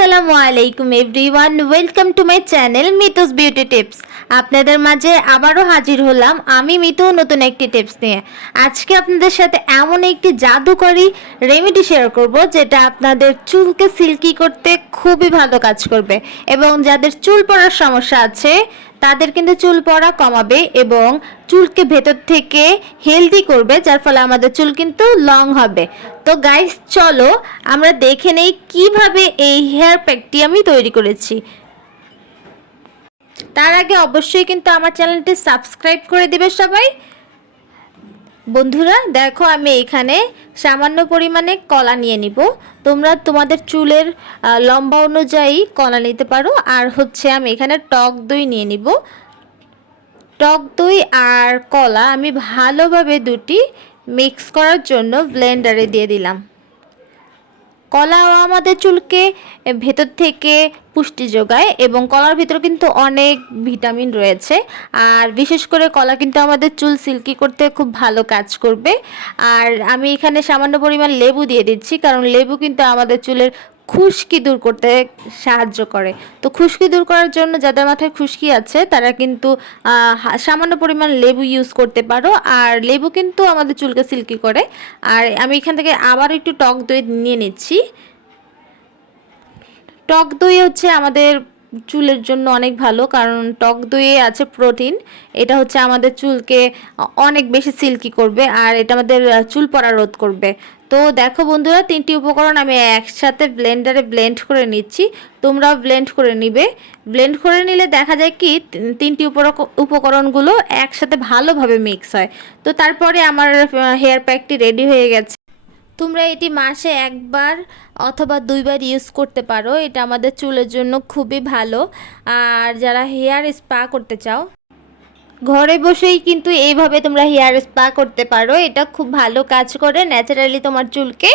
আসসালামু আলাইকুম everyone, welcome to my channel Mitu's beauty tips. আপনাদের মাঝে আবারও হাজির হলাম আমি মিতু নতুন একটি টিপস নিয়ে। আজকে আপনাদের সাথে এমন একটি জাদুকরী রেমেডি শেয়ার করব যেটা আপনাদের চুলকে সিল্কি করতে খুবই ভালো কাজ করবে এবং যাদের চুল পড়ার সমস্যা আছে তাদের কিন্তু চুল পড়া কমাবে এবং চুলকে ভেতর থেকে হেলদি করবে, যার ফলে আমাদের চুল কিন্তু লং হবে। তো গাইস চলো আমরা দেখে নেই কীভাবে এই হেয়ার প্যাকটি আমি তৈরি করেছি। তার আগে অবশ্যই কিন্তু আমার চ্যানেলটি সাবস্ক্রাইব করে দেবে সবাই। বন্ধুরা, দেখো আমি এখানে সামান্য পরিমাণে কলা নিয়ে নিব। তোমরা তোমাদের চুলের লম্বা অনুযায়ী কলা নিতে পারো। আর হচ্ছে আমি এখানে টক দই নিয়ে নিব। টক দই আর কলা আমি ভালোভাবে দুটি মিক্স করার জন্য ব্লেন্ডারে দিয়ে দিলাম। কলাও আমাদের চুলকে ভেতর থেকে পুষ্টি যোগায় এবং কলার ভেতর কিন্তু অনেক ভিটামিন রয়েছে। আর বিশেষ করে কলা কিন্তু আমাদের চুল সিল্কি করতে খুব ভালো কাজ করবে। আর আমি এখানে সামান্য পরিমাণ লেবু দিয়ে দিচ্ছি, কারণ লেবু কিন্তু আমাদের চুলের খুশকি দূর করতে সাহায্য করে। তো খুশকি দূর করার জন্য যাদের মাথায় খুশকি আছে, তারা কিন্তু সামান্য পরিমাণ লেবু ইউজ করতে পারো। আর লেবু কিন্তু আমাদের চুলকে সিল্কি করে। আর আমি এখান থেকে আবার একটু টক দই নিয়ে নিচ্ছি। টক দই হচ্ছে আমাদের চুলের জন্য অনেক ভালো, কারণ টক দইয়ে আছে প্রোটিন। এটা হচ্ছে আমাদের চুলকে অনেক বেশি সিল্কি করবে, আর এটা আমাদের চুল পড়া রোধ করবে। তো দেখো বন্ধুরা, তিনটি উপকরণ আমি একসাথে ব্লেন্ডারে ব্লেন্ড করে নিচ্ছি। তোমরাও ব্লেন্ড করে নিবে। ব্লেন্ড করে নিলে দেখা যায় কি, তিন- তিনটি উপকরণগুলো একসাথে ভালোভাবে মিক্স হয়। তো তারপরে আমার হেয়ার প্যাকটি রেডি হয়ে গেছে। তোমরা এটি মাসে একবার অথবা দুইবার ইউজ করতে পারো। এটা আমাদের চুলের জন্য খুবই ভালো। আর যারা হেয়ার স্পা করতে চাও, ঘরে বসেই কিন্তু এইভাবে তোমরা হেয়ার স্পা করতে পারো। এটা খুব ভালো কাজ করে। ন্যাচারালি তোমার চুলকে